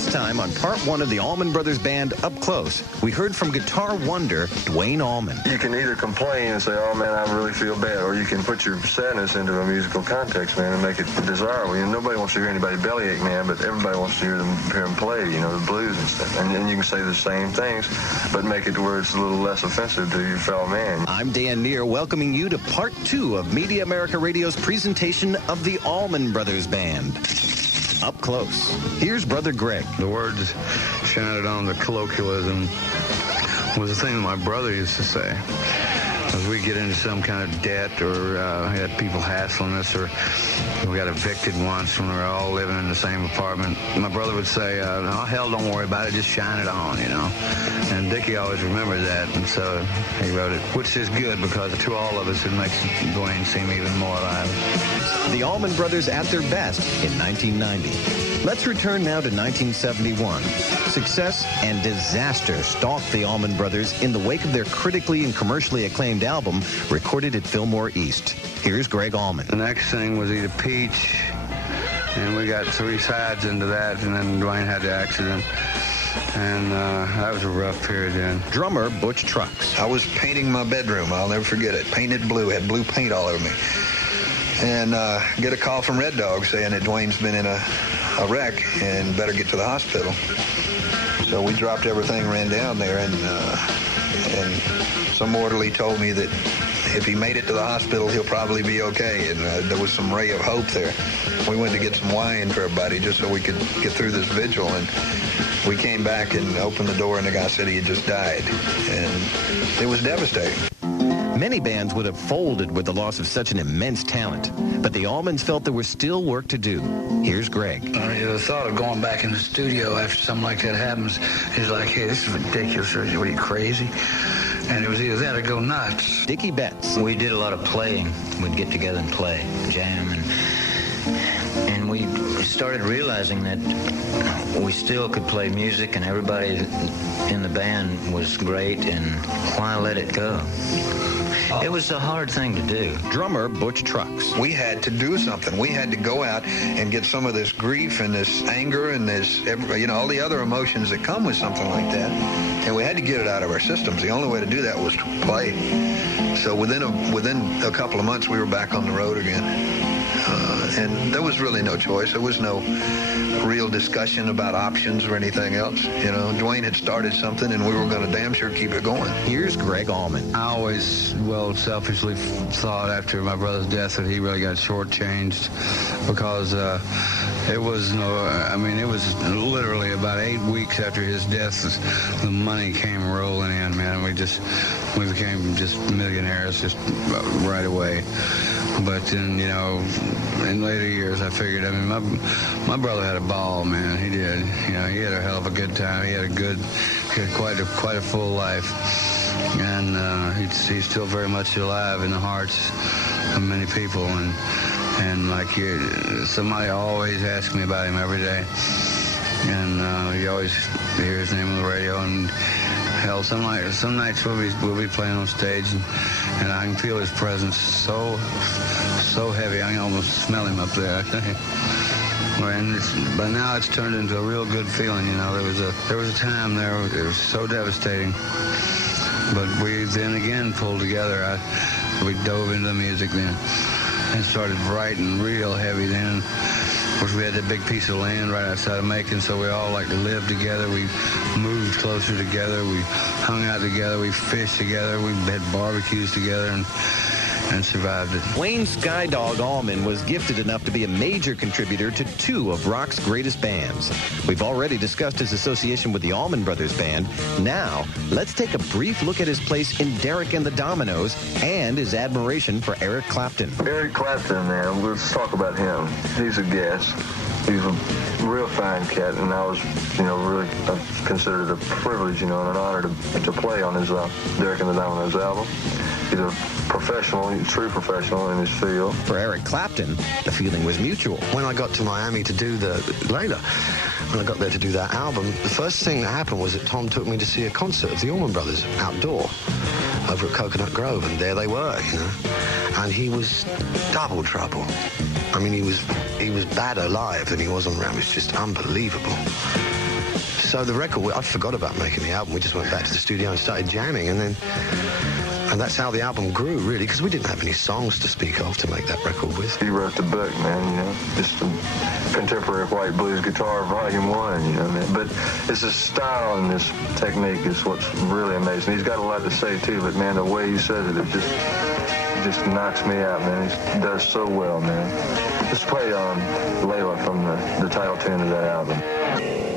Last time on part one of the Allman Brothers Band Up Close, we heard from guitar wonder Duane Allman. You can either complain and say, oh man, I really feel bad, or you can put your sadness into a musical context, man, and make it desirable. You know, nobody wants to hear anybody bellyache, man, but everybody wants to hear them play, you know, the blues and stuff. And then you can say the same things, but make it to where it's a little less offensive to your fellow man. I'm Dan Neer, welcoming you to part two of Media America Radio's presentation of the Allman Brothers Band. Up Close. Here's Brother Gregg. The words shouted on, the colloquialism, was a thing that my brother used to say. As we get into some kind of debt, or had people hassling us, or we got evicted once when we were all living in the same apartment, my brother would say, oh, hell, don't worry about it, just shine it on, you know. And Dickey always remembered that, and so he wrote it, which is good because to all of us it makes Duane seem even more alive. The Allman Brothers at their best in 1990. Let's return now to 1971. Success and disaster stalked the Allman Brothers in the wake of their critically and commercially acclaimed album recorded at Fillmore East. Here's Gregg Allman. The next thing was Eat a Peach, and we got 3 sides into that, and then Duane had the accident. And that was a rough period then. Drummer Butch Trucks. I was painting my bedroom. I'll never forget it. Painted blue. Had blue paint all over me. And get a call from Red Dog saying that Duane's been in a wreck and better get to the hospital. So we dropped everything, ran down there, and some orderly told me that if he made it to the hospital, he'll probably be okay. And there was some ray of hope there. We went to get some wine for everybody just so we could get through this vigil. And we came back and opened the door, and the guy said he had just died. And it was devastating. Many bands would have folded with the loss of such an immense talent, but the Allmans felt there was still work to do. Here's Gregg. The thought of going back in the studio after something like that happens is like, hey, this is ridiculous. What are you, crazy? And it was either that or go nuts. Dickey Betts. We did a lot of playing. We'd get together and play, jam, and we started realizing that we still could play music, and everybody in the band was great, and why let it go? It was a hard thing to do. Drummer Butch Trucks. We had to do something. We had to go out and get some of this grief and this anger and this, all the other emotions that come with something like that. And we had to get it out of our systems. The only way to do that was to play. So within a couple of months, we were back on the road again. And there was really no choice. There was no real discussion about options or anything else. Duane had started something, and we were going to damn sure keep it going. Here's Gregg Allman. I always, selfishly thought after my brother's death that he really got shortchanged because it was literally about 8 weeks after his death, the money came rolling in, man. We became just millionaires just right away. But then, in later years, I figured, my brother had a ball, man. He did. He had a hell of a good time. He had quite a full life. And he's still very much alive in the hearts of many people. And like somebody always asks me about him every day. And you always hear his name on the radio. And hell, some nights we'll be playing on stage, and I can feel his presence so heavy. I can almost smell him up there. But now it's turned into a real good feeling. There was a time there it was so devastating. But we then again pulled together. We dove into the music then and started writing real heavy then. Of course, we had that big piece of land right outside of Macon, so we all lived together. We moved closer together. We hung out together. We fished together. We had barbecues together and survived it. Duane Skydog Allman was gifted enough to be a major contributor to 2 of rock's greatest bands. We've already discussed his association with the Allman Brothers Band. Now, let's take a brief look at his place in Derek and the Dominoes and his admiration for Eric Clapton. Eric Clapton, man, let's talk about him. He's a guest. He's a real fine cat, and I was, really considered a privilege, and an honor to play on his Derek and the Dominoes album. He's a professional, a true professional in his field. For Eric Clapton, the feeling was mutual. When I got to Miami to do when I got there to do that album, the first thing that happened was that Tom took me to see a concert of the Allman Brothers outdoor over at Coconut Grove, and there they were, And he was double trouble. He was badder live than he was on around. It was just unbelievable. So the record, I forgot about making the album. We just went back to the studio and started jamming, and that's how the album grew, really, because we didn't have any songs to speak of to make that record with. He wrote the book, man, you know, just a contemporary white blues guitar, volume 1, you know, man. But it's his style and his technique is what's really amazing. He's got a lot to say, too, but, man, the way he says it, it just knocks me out, man. He does so well, man. Let's play Layla from the title tune of that album.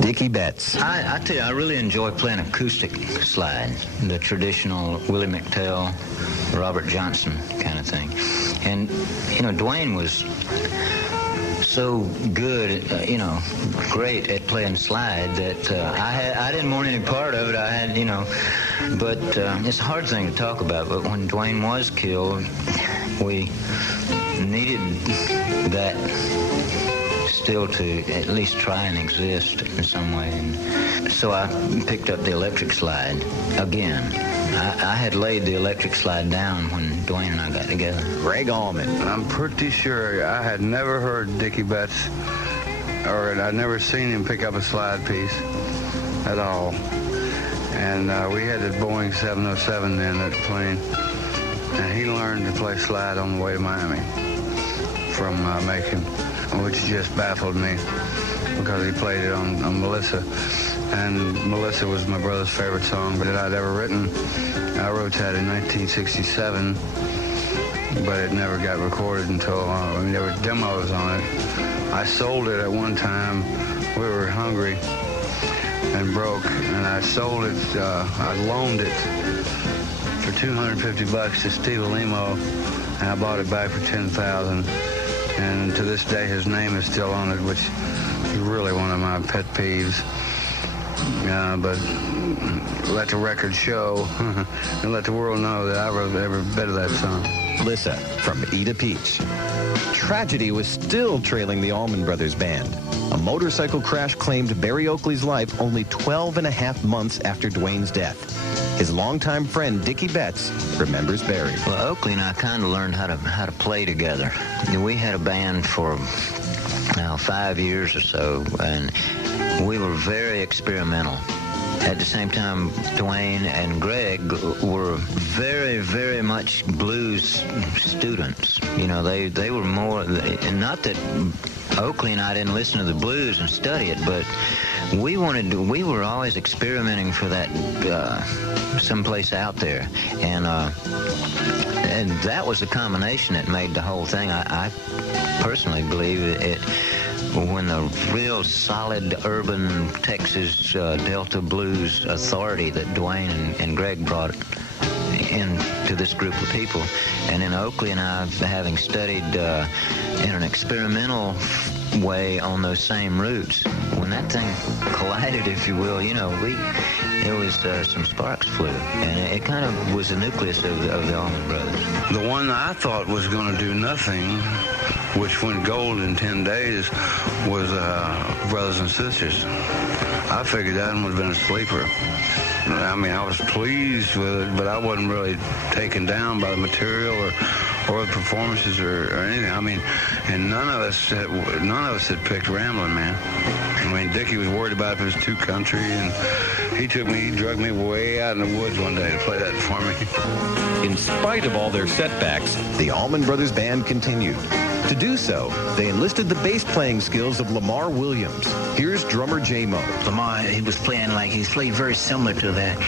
Dickey Betts. I tell you, I really enjoy playing acoustic slide, the traditional Willie McTell, Robert Johnson kind of thing. And, you know, Duane was so good, you know, great at playing slide that I didn't want any part of it. I had, you know, but it's a hard thing to talk about. But when Duane was killed, we needed that still to at least try and exist in some way. And so I picked up the electric slide again. I had laid the electric slide down when Duane and I got together. Gregg Allman. I'm pretty sure I had never heard Dickey Betts, or I'd never seen him pick up a slide piece at all. And we had a Boeing 707 then, that plane, and he learned to play slide on the way to Miami from Macon, which just baffled me because he played it on Melissa. And Melissa was my brother's favorite song that I'd ever written. I wrote that in 1967, but it never got recorded until, I mean, there were demos on it. I sold it at one time. We were hungry and broke, and I sold it, I loaned it for $250 to Steve Alimo, and I bought it back for $10,000. And to this day, his name is still on it, which is really one of my pet peeves. But let the record show and let the world know that I wrote every bit of that song. Lissa from Eat a Peach. Tragedy was still trailing the Allman Brothers Band. A motorcycle crash claimed Barry Oakley's life only 12 and a half months after Duane's death. His longtime friend Dickey Betts remembers Barry. Well, Oakley and I kind of learned how to play together. We had a band for 5 years or so, and we were very experimental. At the same time, Duane and Gregg were very, very much blues students. You know, they were more, not that Oakley and I didn't listen to the blues and study it, but we were always experimenting for that someplace out there. And that was a combination that made the whole thing. I personally believe it. When the real solid urban Texas Delta blues authority that Duane and Gregg brought into this group of people, and then Oakley and I, having studied in an experimental way on those same roots, when that thing collided, if you will, you know, there was some sparks flew, and it kind of was the nucleus of the Allman Brothers. The one I thought was going to do nothing, which went gold in 10 days, was Brothers and Sisters. I figured that one would have been a sleeper. I mean, I was pleased with it, but I wasn't really taken down by the material or the performances or anything. I mean, and none of us had picked Ramblin' Man. I mean, Dickey was worried about if it was too country, and he drugged me way out in the woods one day to play that for me. In spite of all their setbacks, the Allman Brothers Band continued. To do so, they enlisted the bass playing skills of Lamar Williams. Here's drummer J-Mo. Lamar, he played very similar to that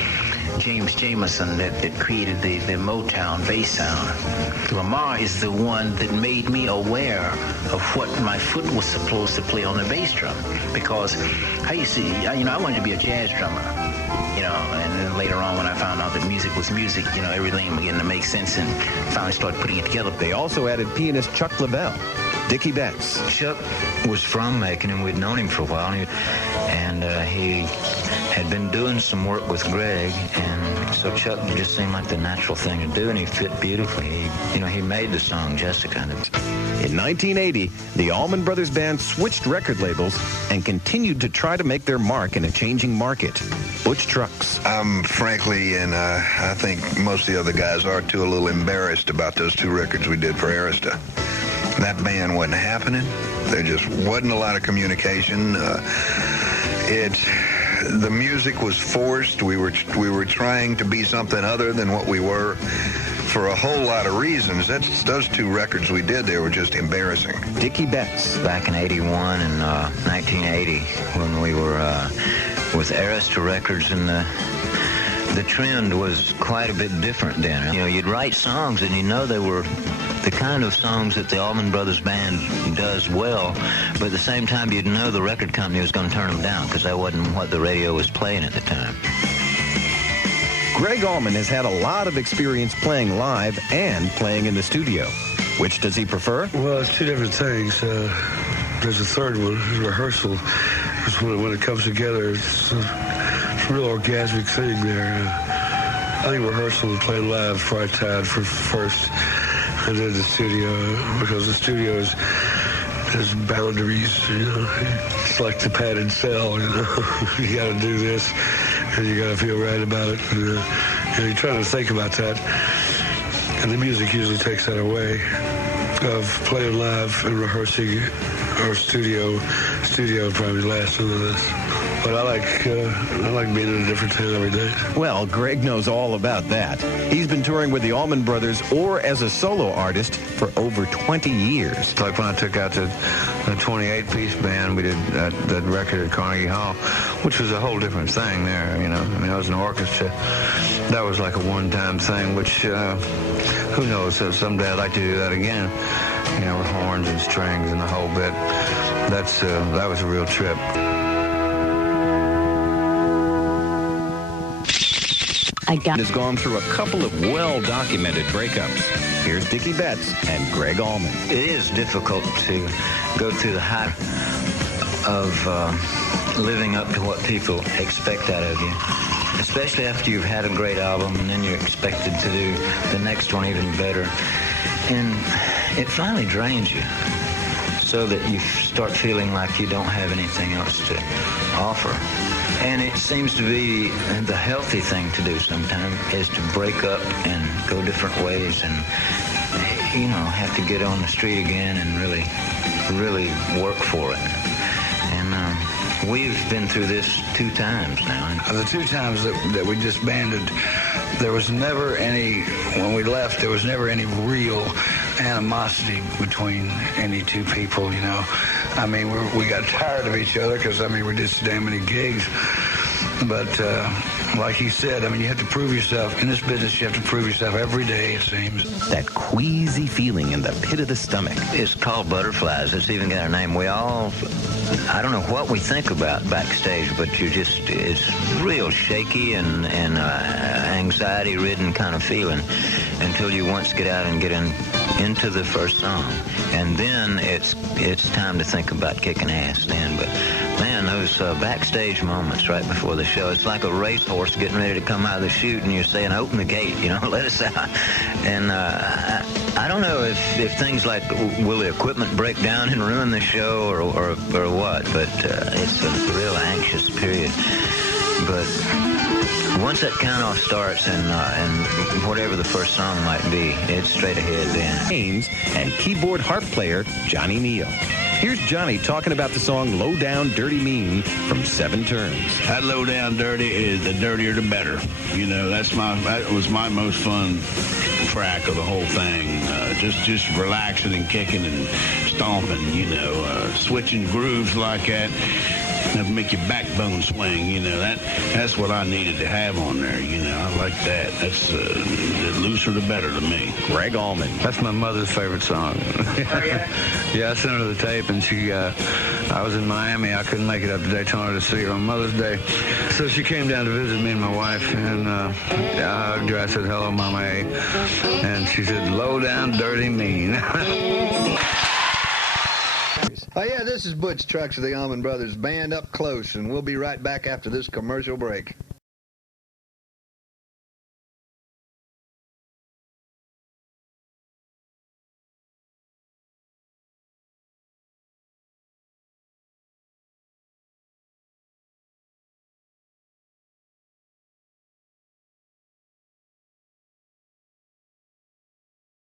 James Jamerson that created the Motown bass sound. Lamar is the one that made me aware of what my foot was supposed to play on the bass drum, because I wanted to be a jazz drummer, you know, and then later on when I found out that music was music, you know, everything began to make sense and finally started putting it together. They also added pianist Chuck Lavelle, Dickey Betts. Chuck was from Macon, and we'd known him for a while, and he had been doing some work with Gregg, and so Chuck just seemed like the natural thing to do, and he fit beautifully. He made the song Jessica. In 1980, the Allman Brothers Band switched record labels and continued to try to make their mark in a changing market. Butch Trucks. I'm frankly, and I think most of the other guys are too, a little embarrassed about those two records we did for Arista. That band wasn't happening. There just wasn't a lot of communication. the music was forced. We were trying to be something other than what we were for a whole lot of reasons. Those two records we did there were just embarrassing. Dickey Betts. Back in 81 and 1980, when we were with Arista Records, and the trend was quite a bit different then. You know, you'd write songs and you know they were the kind of songs that the Allman Brothers Band does well, but at the same time you'd know the record company was going to turn them down because that wasn't what the radio was playing at the time. Gregg Allman has had a lot of experience playing live and playing in the studio. Which does he prefer? Well, it's two different things. There's a third one, rehearsal. It's when it comes together, it's a real orgasmic thing there. I think rehearsal and playing live probably tied for first, and then the studio, because the studio has boundaries, you know. It's like the padded cell, you know. You got to do this, and you got to feel right about it. And you're trying to think about that, and the music usually takes that away of playing live and rehearsing. Our studio probably lasts into this. But I like being in a different town every day. Well, Gregg knows all about that. He's been touring with the Allman Brothers or as a solo artist for over 20 years. Like when I took out the 28-piece band, we did that record at Carnegie Hall, which was a whole different thing there, you know. I mean, I was an orchestra. That was like a one-time thing, which, who knows, someday I'd like to do that again, you know, with horns and strings and the whole bit. That was a real trip. Has gone through a couple of well-documented breakups. Here's Dickey Betts and Gregg Allman. It is difficult to go through the hype of living up to what people expect out of you, especially after you've had a great album and then you're expected to do the next one even better. And it finally drains you so that you start feeling like you don't have anything else to offer. And it seems to be the healthy thing to do sometimes is to break up and go different ways and, you know, have to get on the street again and really work for it. And we've been through this 2 times now. The 2 times that we disbanded, there was never any, when we left, there was never any real animosity between any two people, you know. I mean, we got tired of each other because, I mean, we did so damn many gigs. But like he said, I mean, you have to prove yourself. In this business, you have to prove yourself every day, it seems. That queasy feeling in the pit of the stomach. It's called butterflies. It's even got a name. We all, I don't know what we think about backstage, but it's real shaky and anxiety-ridden kind of feeling until you once get out and get into the first song. And then it's time to think about kicking ass then. But man, those backstage moments right before the show, it's like a racehorse getting ready to come out of the chute and you're saying, open the gate, you know, let us out. And I don't know if things like, will the equipment break down and ruin the show or what, but it's a real anxious period. But once that count-off starts and whatever the first song might be, it's straight ahead then. Haynes and keyboard harp player Johnny Neal. Here's Johnny talking about the song Low Down Dirty Mean from 7 Turns. That Low Down Dirty is the dirtier the better. You know, that was my most fun track of the whole thing. Just relaxing and kicking and stomping, you know, switching grooves like that. That'll make your backbone swing, you know. That's what I needed to have on there, you know. I like that. That's the looser the better to me. Gregg Allman. That's my mother's favorite song. Yeah, I sent her the tape, and I was in Miami. I couldn't make it up to Daytona to see her on Mother's Day. So she came down to visit me and my wife, and I hugged her. I said, hello, Mama A. And she said, low down, dirty, mean. Oh, yeah, this is Butch Trucks of the Allman Brothers Band up close, and we'll be right back after this commercial break.